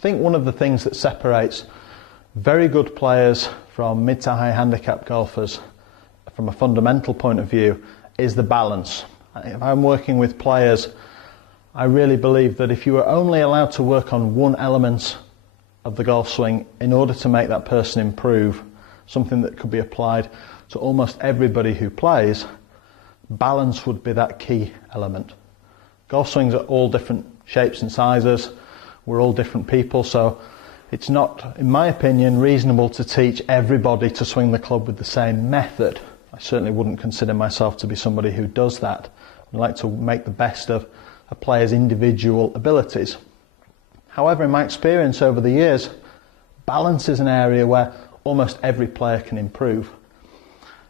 think one of the things that separates very good players from mid to high handicap golfers from a fundamental point of view is the balance. If I'm working with players, I really believe that if you are only allowed to work on one element of the golf swing in order to make that person improve, something that could be applied to almost everybody who plays, balance would be that key element. Golf swings are all different shapes and sizes, we're all different people, so it's not, in my opinion, reasonable to teach everybody to swing the club with the same method. I certainly wouldn't consider myself to be somebody who does that. I like to make the best of a player's individual abilities. However, in my experience over the years, balance is an area where almost every player can improve.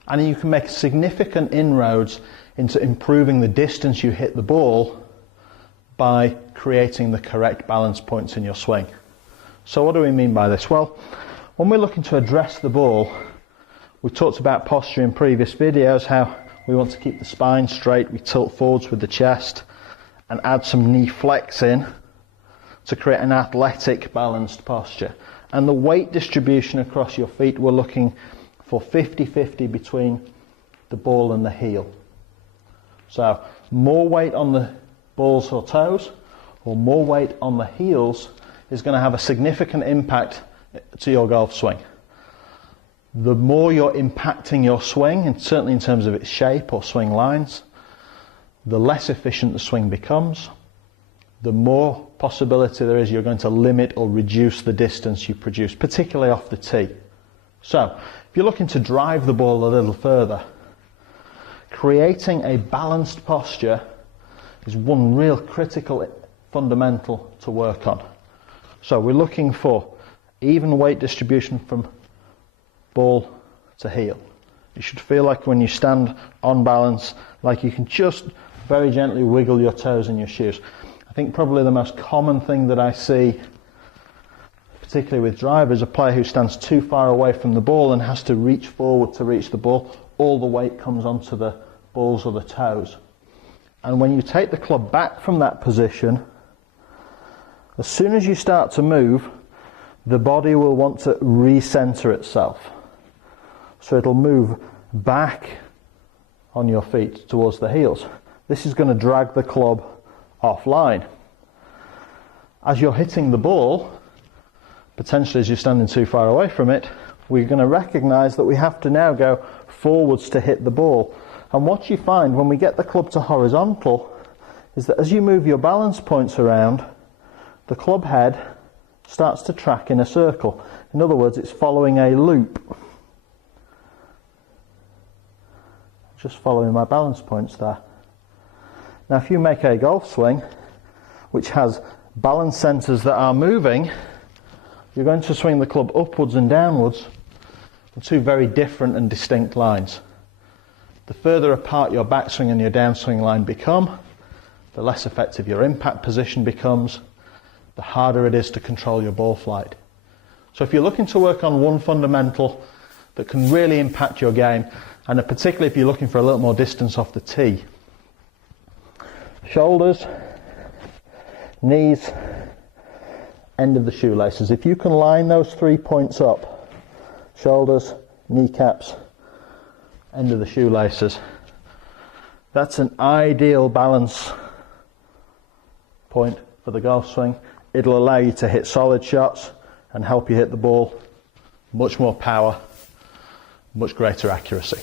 And you can make significant inroads into improving the distance you hit the ball by creating the correct balance points in your swing. So what do we mean by this? Well, when we're looking to address the ball, we talked about posture in previous videos, how we want to keep the spine straight, we tilt forwards with the chest and add some knee flex in to create an athletic balanced posture. And the weight distribution across your feet, we're looking for 50-50 between the ball and the heel. So more weight on the balls or toes or more weight on the heels is going to have a significant impact to your golf swing. The more you're impacting your swing, and certainly in terms of its shape or swing lines, the less efficient the swing becomes, the more possibility there is you're going to limit or reduce the distance you produce, particularly off the tee. So, if you're looking to drive the ball a little further, creating a balanced posture is one real critical fundamental to work on. So we're looking for even weight distribution from ball to heel. You should feel like when you stand on balance, like you can just very gently wiggle your toes in your shoes. I think probably the most common thing that I see, particularly with drivers, a player who stands too far away from the ball and has to reach forward to reach the ball. All the weight comes onto the balls or the toes. And when you take the club back from that position, as soon as you start to move, the body will want to recenter itself. So it'll move back on your feet towards the heels. This is going to drag the club offline. As you're hitting the ball, potentially as you're standing too far away from it, we're going to recognize that we have to now go forwards to hit the ball. And what you find when we get the club to horizontal is that as you move your balance points around, the club head starts to track in a circle. In other words, it's following a loop. Just following my balance points there. Now if you make a golf swing which has balance centers that are moving, you're going to swing the club upwards and downwards in two very different and distinct lines. The further apart your backswing and your downswing line become, the less effective your impact position becomes, the harder it is to control your ball flight. So if you're looking to work on one fundamental that can really impact your game, and particularly if you're looking for a little more distance off the tee, shoulders, knees, end of the shoelaces. If you can line those 3 points up, shoulders, kneecaps, end of the shoelaces, that's an ideal balance point for the golf swing. It'll allow you to hit solid shots and help you hit the ball much more power, much greater accuracy.